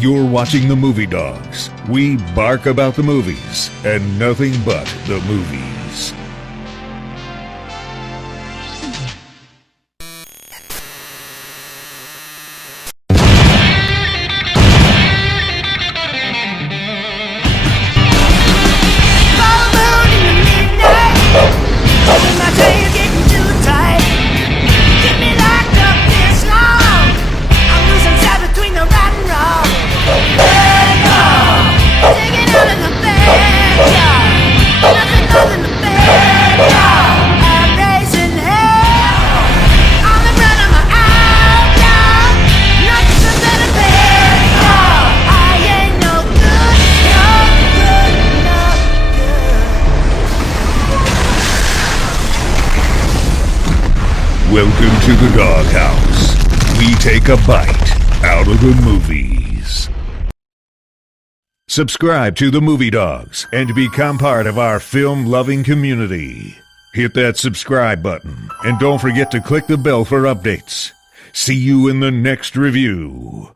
You're watching the Movie Dogs. We bark about the movies and nothing but the movies. Welcome to the Doghouse. We take a bite out of the movies. Subscribe to the Movie Dogs and become part of our film-loving community. Hit that subscribe button and don't forget to click the bell for updates. See you in the next review.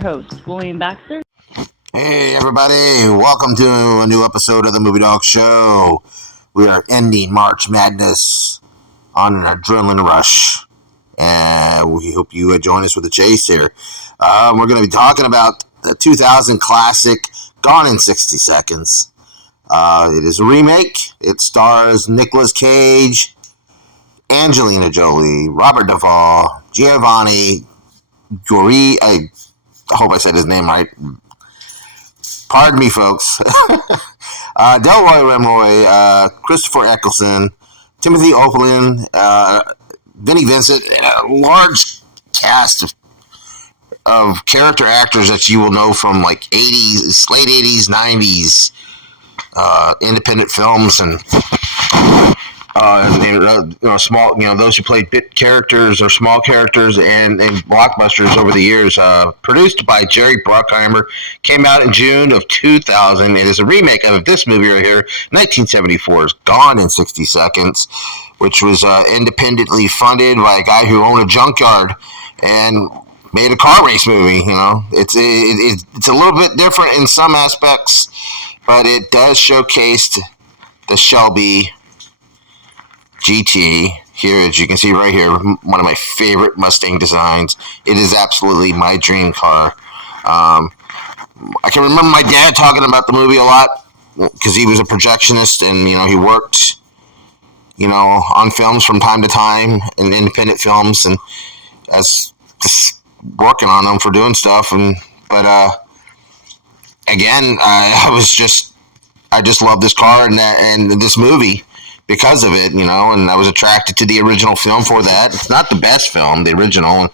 Host, William Baxter. Hey everybody, welcome to a new episode of the Movie Dog Show. We are ending March Madness on an adrenaline rush, and we hope you join us for the chase here. We're going to be talking about the 2000 classic Gone in 60 Seconds. It is a remake. It stars Nicolas Cage, Angelina Jolie, Robert Duvall, Giovanni Gori. I hope I said his name right. Pardon me, folks. Delroy Remroy, Christopher Eccleston, Timothy Olyphant, Vinnie Vincent, and a large cast of character actors that you will know from like 80s, late 80s, 90s independent films and small, those who played bit characters or small characters and blockbusters over the years. Produced by Jerry Bruckheimer, came out in June of 2000. It is a remake of this movie right here, 1974's Gone in 60 Seconds, which was independently funded by a guy who owned a junkyard and made a car race movie. It's a little bit different in some aspects, but it does showcase the Shelby GT here, as you can see right here, one of my favorite Mustang designs. It is absolutely my dream car. I can remember my dad talking about the movie a lot because he was a projectionist and he worked on films from time to time, in independent films, and as just working on them for doing stuff. But again, I just love this car and this movie because of it, and I was attracted to the original film for that. It's not the best film, the original.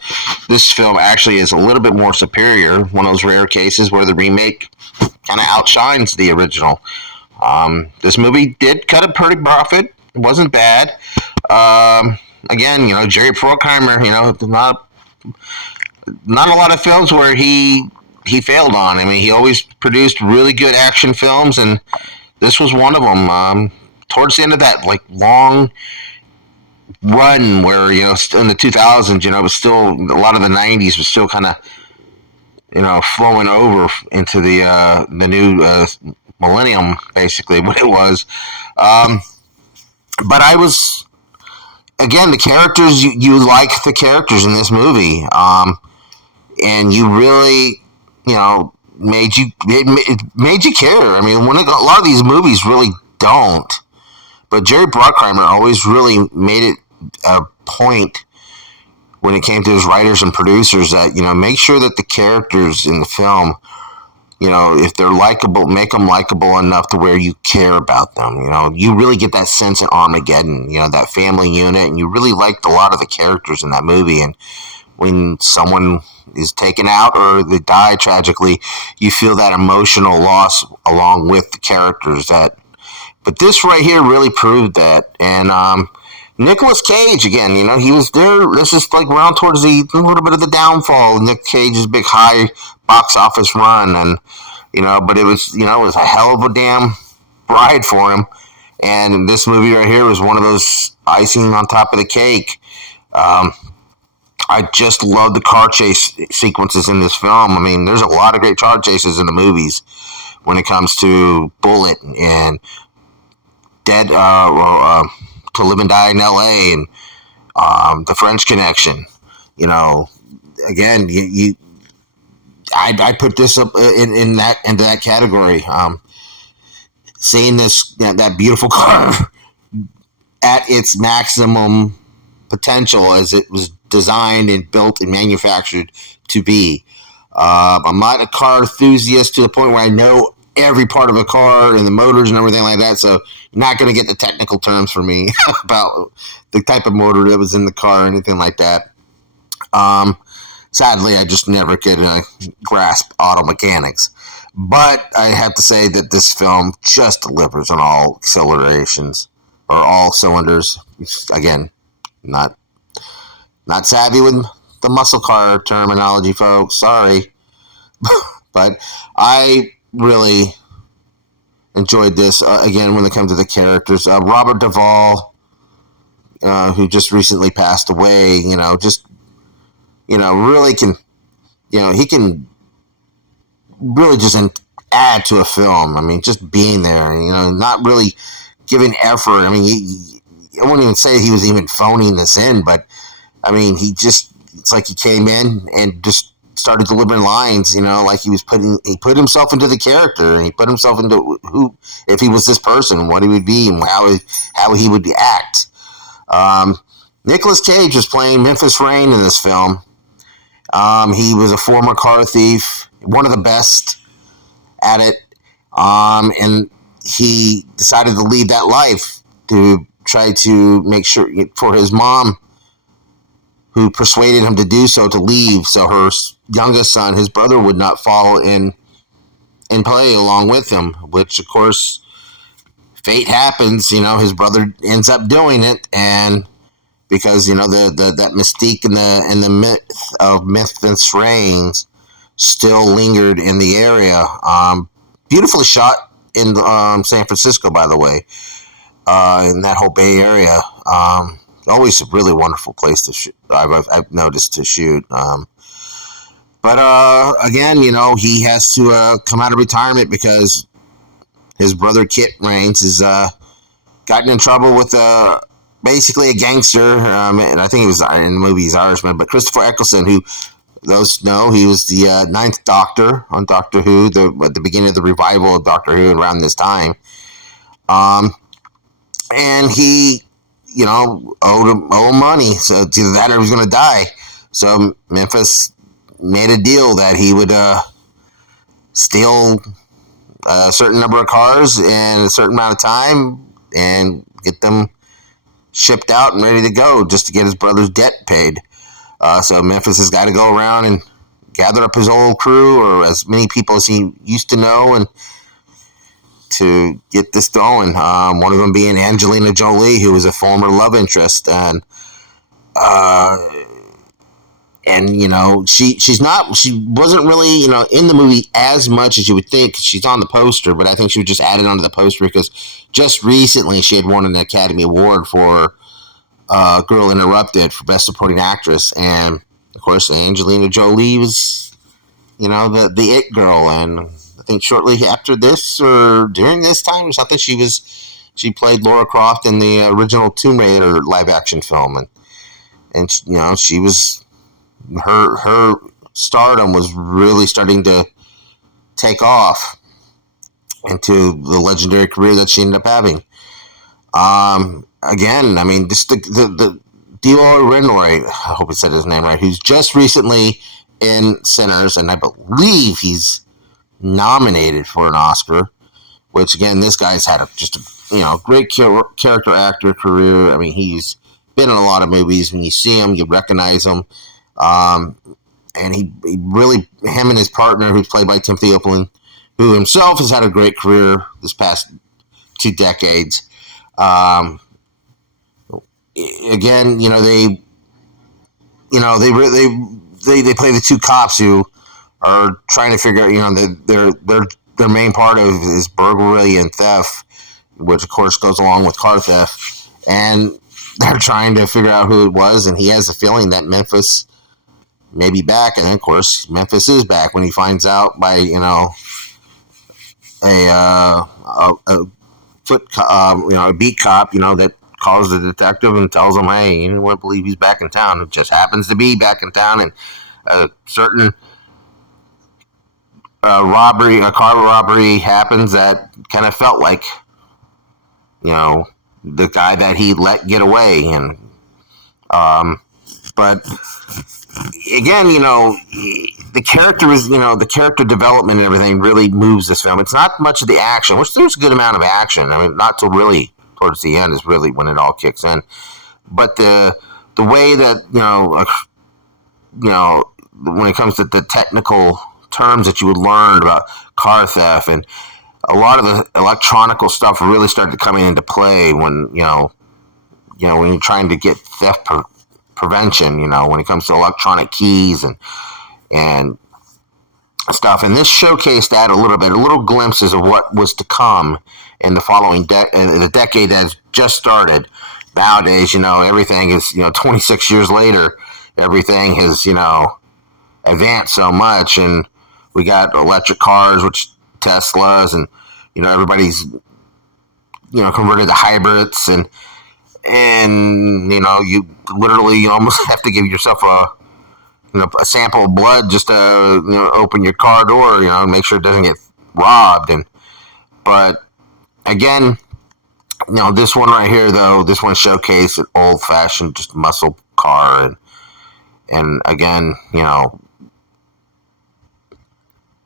This film actually is a little bit more superior, one of those rare cases where the remake kind of outshines the original. This movie did cut a pretty profit. It wasn't bad. Again, Jerry Bruckheimer, not a lot of films where he failed on. I mean, he always produced really good action films, and this was one of them. Towards the end of that long run, where in the 2000s, it was still a lot of the 90s was still kind of flowing over into the new millennium, basically what it was. But I was, again, the characters, you like the characters in this movie, and you really it made you care. I mean, a lot of these movies really don't. But Jerry Bruckheimer always really made it a point when it came to his writers and producers that, make sure that the characters in the film, if they're likable, make them likable enough to where you care about them. You really get that sense in Armageddon, that family unit, and you really liked a lot of the characters in that movie. And when someone is taken out or they die tragically, you feel that emotional loss along with the characters. But this right here really proved that. And Nicolas Cage, again, he was there. This is around towards a little bit of the downfall of Nick Cage's big high box office run. And, but it was a hell of a damn ride for him. And this movie right here was one of those icing on top of the cake. I just love the car chase sequences in this film. I mean, there's a lot of great car chases in the movies when it comes to Bullet and Dead To Live and Die in L.A. and The French Connection. Again, I put this up into that category. Seeing that beautiful car at its maximum potential as it was designed and built and manufactured to be. I'm not a car enthusiast to the point where I know every part of a car and the motors and everything like that, so you're not going to get the technical terms from me about the type of motor that was in the car or anything like that. Sadly, I just never could grasp auto mechanics. But I have to say that this film just delivers on all accelerations or all cylinders. Again, not savvy with the muscle car terminology, folks. Sorry. But I really enjoyed this. Again, when it comes to the characters. Robert Duvall, who just recently passed away, really can, he can really just add to a film. I mean, just being there, not really giving effort. I mean, I wouldn't even say he was even phoning this in, but I mean, it's like he came in and just started delivering lines, like he put himself into the character, and he put himself into who, if he was this person, what he would be and how he would act. Nicolas Cage was playing Memphis Rain in this film. He was a former car thief, one of the best at it, and he decided to lead that life to try to make sure for his mom, who persuaded him to do so, to leave, so her youngest son, his brother, would not fall in play along with him, which, of course, fate happens. His brother ends up doing it, and because, that mystique and the myth of Memphis Rains still lingered in the area. Beautifully shot in San Francisco, by the way, in that whole Bay Area. Always a really wonderful place to shoot. I've noticed to shoot. But again, he has to come out of retirement because his brother Kit Rains has gotten in trouble with basically a gangster. And I think it was in the movie he's Irishman, but Christopher Eccleston, who those know, he was the Ninth Doctor on Doctor Who, at the beginning of the revival of Doctor Who around this time. And he owe him money. So it's either that or he was going to die. So Memphis made a deal that he would steal a certain number of cars in a certain amount of time and get them shipped out and ready to go just to get his brother's debt paid. So Memphis has got to go around and gather up his old crew or as many people as he used to know and to get this going. One of them being Angelina Jolie, who was a former love interest, and she wasn't really in the movie as much as you would think. She's on the poster, but I think she was just added onto the poster because just recently she had won an Academy Award for Girl Interrupted for Best Supporting Actress, and of course Angelina Jolie was the it girl, and I think shortly after this or during this time or something she played Lara Croft in the original Tomb Raider live action film, and she was her stardom was really starting to take off into the legendary career that she ended up having. Again, I mean, just the Dior Renoir, I hope I said his name right, who's just recently in Sinners, and I believe he's nominated for an Oscar, which again, this guy's had a great character actor career. I mean, he's been in a lot of movies. When you see him, you recognize him. And he really, him and his partner, who's played by Timothy Olyphant, who himself has had a great career this past 2 decades. Again, they play the two cops who are trying to figure out, their main part of is burglary and theft, which of course goes along with car theft, and they're trying to figure out who it was, and he has a feeling that Memphis may be back, and then of course Memphis is back when he finds out by a beat cop that calls the detective and tells him, hey, you won't believe he's back in town. It just happens to be back in town, and a certain a car robbery happens that kind of felt like the guy that he let get away, and but again, the character is, the character development and everything really moves this film. It's not much of the action, which there's a good amount of action. I mean, not till really towards the end is really when it all kicks in. But the way that when it comes to the technical terms that you would learn about car theft, and a lot of the electronical stuff really started coming into play when when you're trying to get theft prevention, when it comes to electronic keys and stuff. And this showcased that a little glimpses of what was to come in the following the decade that has just started. Nowadays, everything is, 26 years later, everything has, advanced so much, and we got electric cars, which Teslas, and, everybody's, converted to hybrids, and you literally almost have to give yourself a sample of blood just to open your car door, and make sure it doesn't get robbed. But again, this one right here, though, this one showcased an old fashioned just muscle car, and again,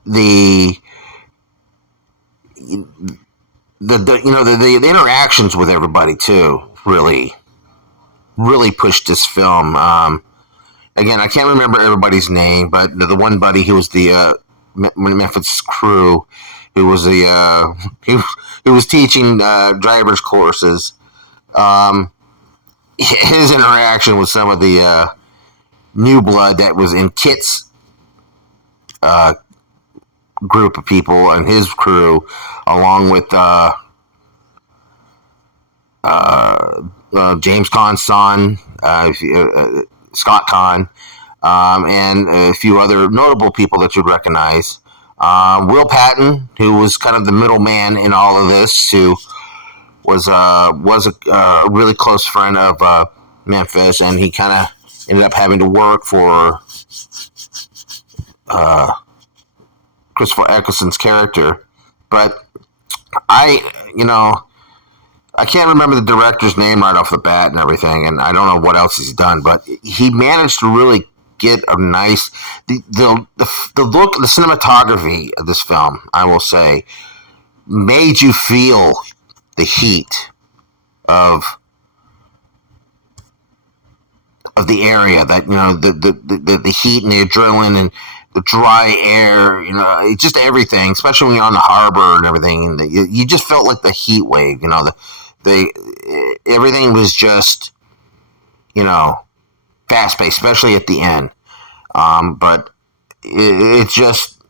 the interactions with everybody too really pushed this film. Again, I can't remember everybody's name, but the one buddy who was the Memphis crew, who was who was teaching driver's courses. His interaction with some of the new blood that was in Kit's group of people and his crew, along with James Caan's son, Scott Caan, and a few other notable people that you'd recognize. Will Patton, who was kind of the middleman in all of this, who was a really close friend of Memphis, and he kind of ended up having to work for Christopher Eccleston's character. But I I can't remember the director's name right off the bat and everything, and I don't know what else he's done, but he managed to really get a nice the look, the cinematography of this film, I will say, made you feel the heat of the area, that the heat and the adrenaline and the dry air, just everything, especially when you're on the harbor and everything, and you just felt like the heat wave, everything was just, fast paced, especially at the end. But it's just,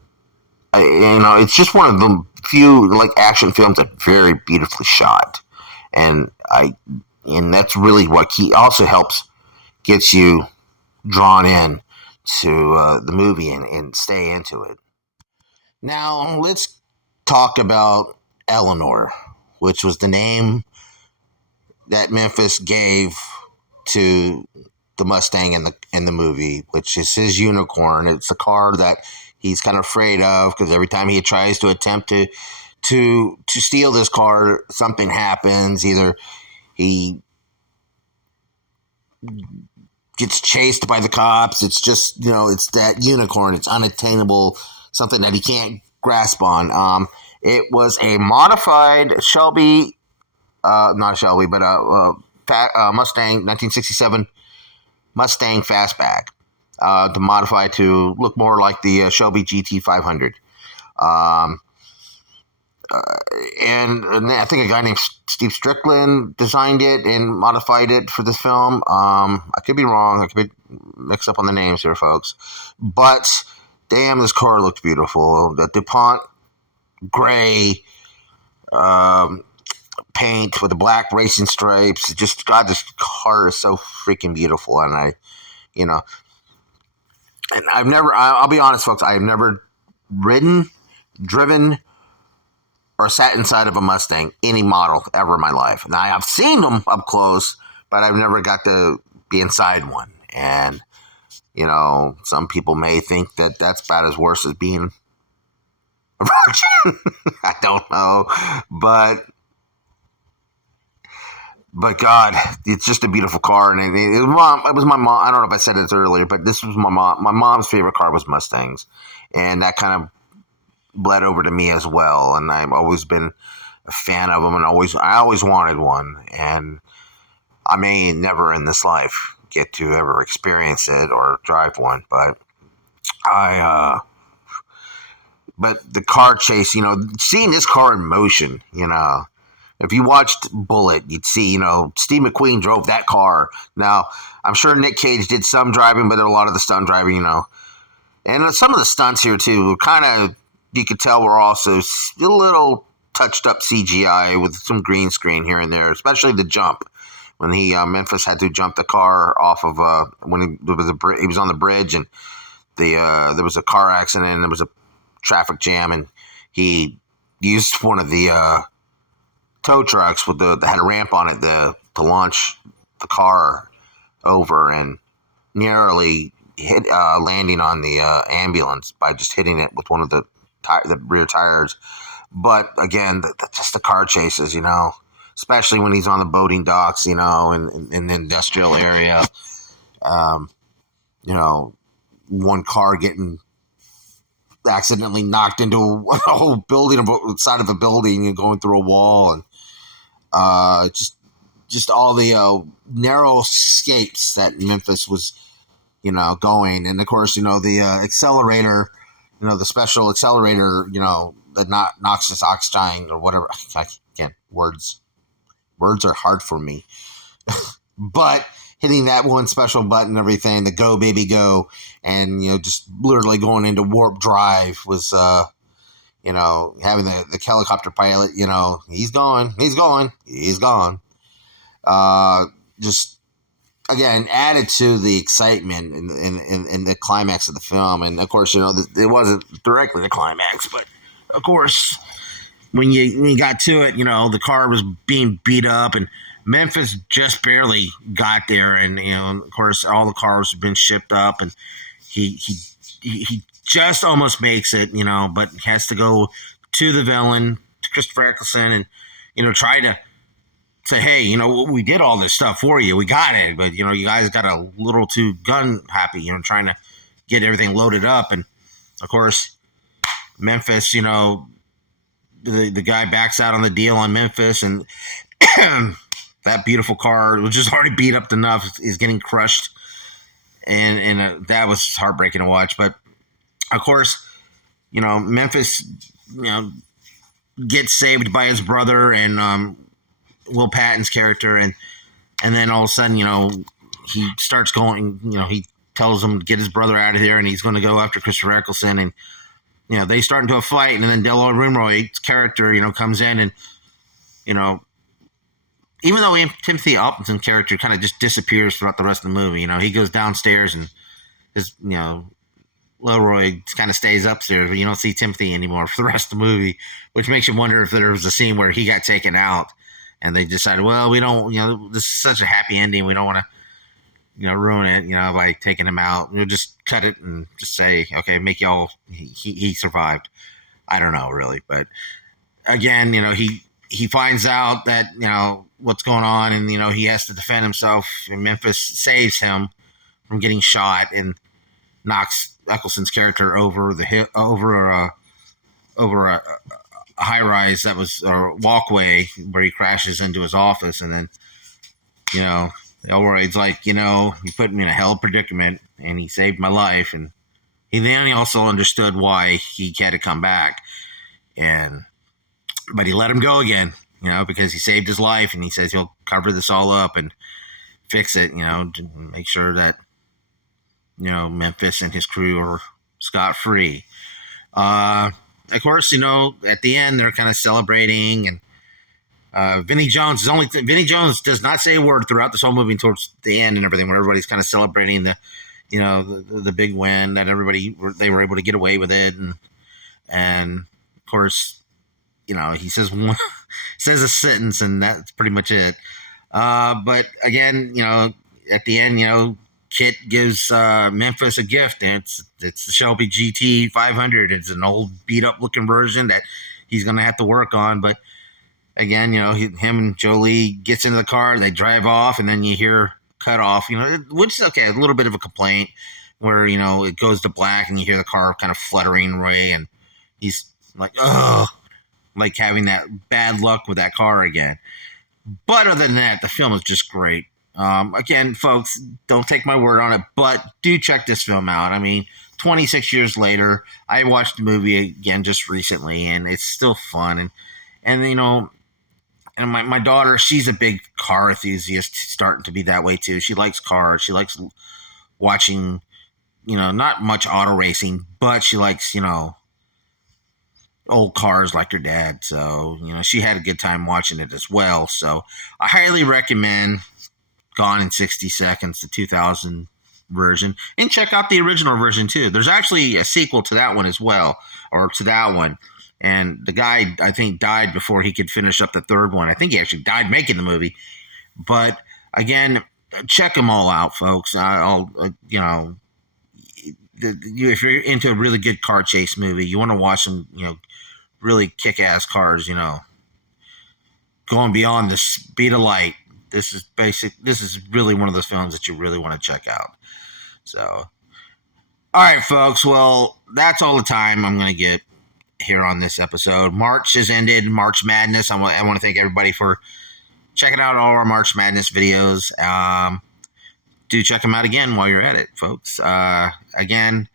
it's just one of the few action films that very beautifully shot, and that's really what also helps gets you drawn in to the movie and stay into it. Now let's talk about Eleanor, which was the name that Memphis gave to the Mustang in the movie, which is his unicorn. It's a car that he's kind of afraid of, because every time he tries to attempt to steal this car, something happens. Either he gets chased by the cops. It's just, it's that unicorn. It's unattainable, something that he can't grasp on. It was a modified Shelby, not Shelby, but Mustang, 1967 Mustang Fastback, to modify to look more like the Shelby GT 500. And I think a guy named Steve Strickland designed it and modified it for this film. I could be wrong. I could be mixed up on the names here, folks. But damn, this car looked beautiful. The DuPont gray paint with the black racing stripes. Just, God, this car is so freaking beautiful. And and I've never, I'll be honest, folks, I've never driven, or sat inside of a Mustang, any model ever in my life. Now, I've seen them up close, but I've never got to be inside one. And, some people may think that that's about as worse as being a virgin. I don't know. But God, it's just a beautiful car. And it was my mom. I don't know if I said it earlier, but this was my mom. My mom's favorite car was Mustangs. And that kind of bled over to me as well, and I've always been a fan of them, and I always wanted one, and I may never in this life get to ever experience it or drive one, but but the car chase, seeing this car in motion, if you watched Bullet, you'd see, Steve McQueen drove that car. Now, I'm sure Nick Cage did some driving, but a lot of the stunt driving, and some of the stunts here too were kind of, you could tell, we're also a little touched up CGI with some green screen here and there, especially the jump when Memphis had to jump the car off of when he was on the bridge, and there was a car accident and there was a traffic jam, and he used one of the tow trucks that had a ramp on it to launch the car over, and narrowly hit landing on the ambulance by just hitting it with one of the rear tires. But again, just the car chases, especially when he's on the boating docks, in the industrial area. One car getting accidentally knocked into a whole building, side of a building, and going through a wall, and just all the narrow escapes that Memphis was, going. And of course, the accelerator, the special accelerator, that knocks this oxygen or whatever. I can't, words are hard for me. But hitting that one special button, everything, the go baby go, and just literally going into warp drive was having the helicopter pilot, he's gone. Just again added to the excitement in the climax of the film. And of course, it wasn't directly the climax, but of course, when you got to it, the car was being beat up, and Memphis just barely got there, and of course, all the cars have been shipped up, and he just almost makes it, but has to go to the villain, to Christopher Eccleston, and try to say, hey, we did all this stuff for you. We got it. But, you guys got a little too gun happy, trying to get everything loaded up. And, of course, Memphis, the guy backs out on the deal on Memphis. And that beautiful car, which is already beat up enough, is getting crushed. And that was heartbreaking to watch. But, of course, Memphis, gets saved by his brother and Will Patton's character, and then all of a sudden, he starts going, he tells him to get his brother out of here, and he's going to go after Christopher Eccleston, and they start into a fight, and then Delroy Rimroy's character, comes in, and even though Timothy Alton's character kind of just disappears throughout the rest of the movie, he goes downstairs and his, Leroy kind of stays upstairs, but you don't see Timothy anymore for the rest of the movie, which makes you wonder if there was a scene where he got taken out and they decided, well, we don't, this is such a happy ending. We don't want to, ruin it, by taking him out. We'll just cut it and just say, okay, make y'all, he survived. I don't know really, but again, he finds out that, what's going on and, he has to defend himself, and Memphis saves him from getting shot and knocks Eccleston's character over a high rise that was a walkway where he crashes into his office, and then Elroy's like, you put me in a hell predicament and he saved my life, and he also understood why he had to come back, but he let him go again, because he saved his life, and he says he'll cover this all up and fix it, to make sure that Memphis and his crew are scot-free. Of course, at the end, they're kind of celebrating, and Vinnie Jones does not say a word throughout this whole movie towards the end and everything, where everybody's kind of celebrating the big win, that they were able to get away with it, and of course, he says says a sentence, and that's pretty much it. But again, at the end, Kit gives Memphis a gift, and it's the Shelby GT 500. It's an old beat up looking version that he's going to have to work on. But again, him and Jolie gets into the car, they drive off, and then you hear cut off, which is okay, a little bit of a complaint where, it goes to black and you hear the car kind of fluttering away, and he's like, oh, like having that bad luck with that car again. But other than that, the film is just great. Again, folks, don't take my word on it, but do check this film out. I mean, 26 years later, I watched the movie again just recently, and it's still fun. And and my daughter, she's a big car enthusiast, starting to be that way too. She likes cars. She likes watching, not much auto racing, but she likes, old cars like her dad. So, she had a good time watching it as well. So I highly recommend Gone in 60 Seconds, the 2000 version, and check out the original version too. There's actually a sequel to that one as well, or to that one. And the guy, I think, died before he could finish up the third one. I think he actually died making the movie. But again, check them all out, folks. If you're into a really good car chase movie, you want to watch some, really kick-ass cars, going beyond the speed of light. This is really one of those films that you really want to check out. So, all right, folks. Well, that's all the time I'm going to get here on this episode. March has ended. March Madness. I want to thank everybody for checking out all our March Madness videos. Do check them out again while you're at it, folks. Again,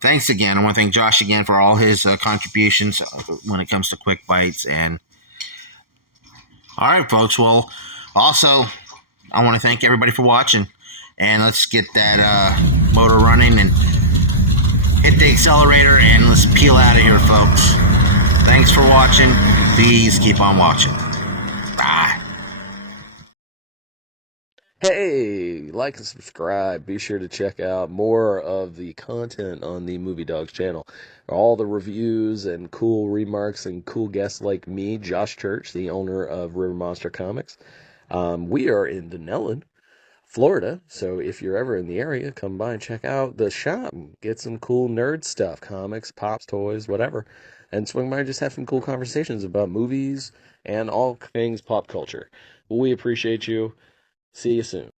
thanks again. I want to thank Josh again for all his contributions when it comes to Quick Bites. And all right, folks. Well, also, I want to thank everybody for watching, and let's get that motor running and hit the accelerator, and let's peel out of here, folks. Thanks for watching. Please keep on watching. Bye. Hey, like and subscribe. Be sure to check out more of the content on the Movie Dawgs channel. All the reviews and cool remarks and cool guests like me, Josh Church, the owner of River Monster Comics. We are in Dunellen Florida. So if you're ever in the area, come by and check out the shop. Get some cool nerd stuff, comics, pops, toys, whatever. And swing by and just have some cool conversations about movies and all things pop culture. We appreciate you. See you soon.